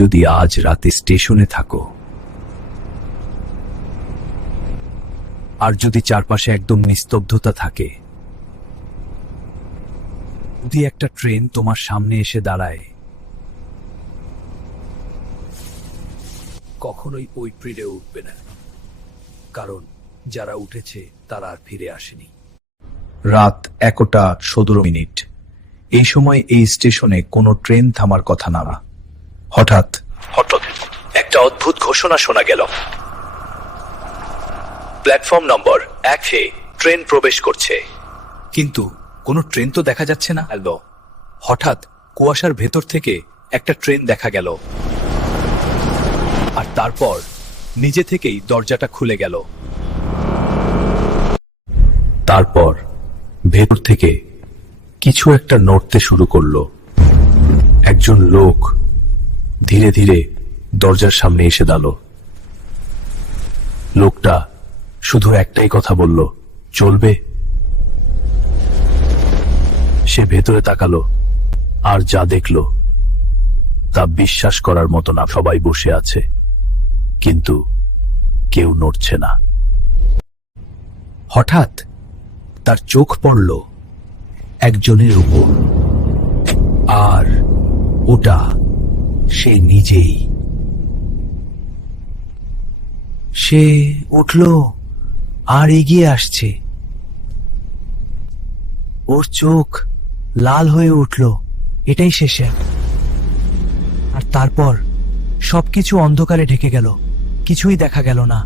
যদি আজ রাতে স্টেশনে থাকো, আর যদি চারপাশে একদম নিস্তব্ধতা থাকে, যদি একটা ট্রেন তোমার সামনে এসে দাঁড়ায়, কখনোই ওই ট্রেনে উঠবে না, কারণ যারা উঠেছে তারা আর ফিরে আসেনি। রাত 1:17। এই সময় এই স্টেশনে কোনো ট্রেন থামার কথা না। হঠাৎ একটা অদ্ভুত ঘোষণা শোনা গেল, প্ল্যাটফর্ম নম্বর 1-এ ট্রেন প্রবেশ করছে। কিন্তু কোনো ট্রেন তো দেখা যাচ্ছে না। হঠাৎ কুয়াশার ভেতর থেকে একটা ট্রেন দেখা গেল, আর তারপর নিজে থেকেই দরজাটা খুলে গেল। তারপর ভেতর থেকে কিছু একটা নড়তে শুরু করলো। একজন লোক ধীরে ধীরে দরজার সামনে এসে দাঁড়ালো। লোকটা শুধু একটাই কথা বলল, চলবে। সে ভেতরে তাকালো, আর যা দেখলো তা বিশ্বাস করার মতো না। সবাই বসে আছে, কিন্তু কেউ নড়ছে না। হঠাৎ তার চোখ পড়ল একজনের উপর, আর ওটা সে নিজেই। সে উঠল আর এগিয়ে আসছে। ওর চোখ লাল হয়ে উঠল, এটাই শেষে। আর তারপর সবকিছু অন্ধকারে ঢেকে গেল, কিছুই দেখা গেল না।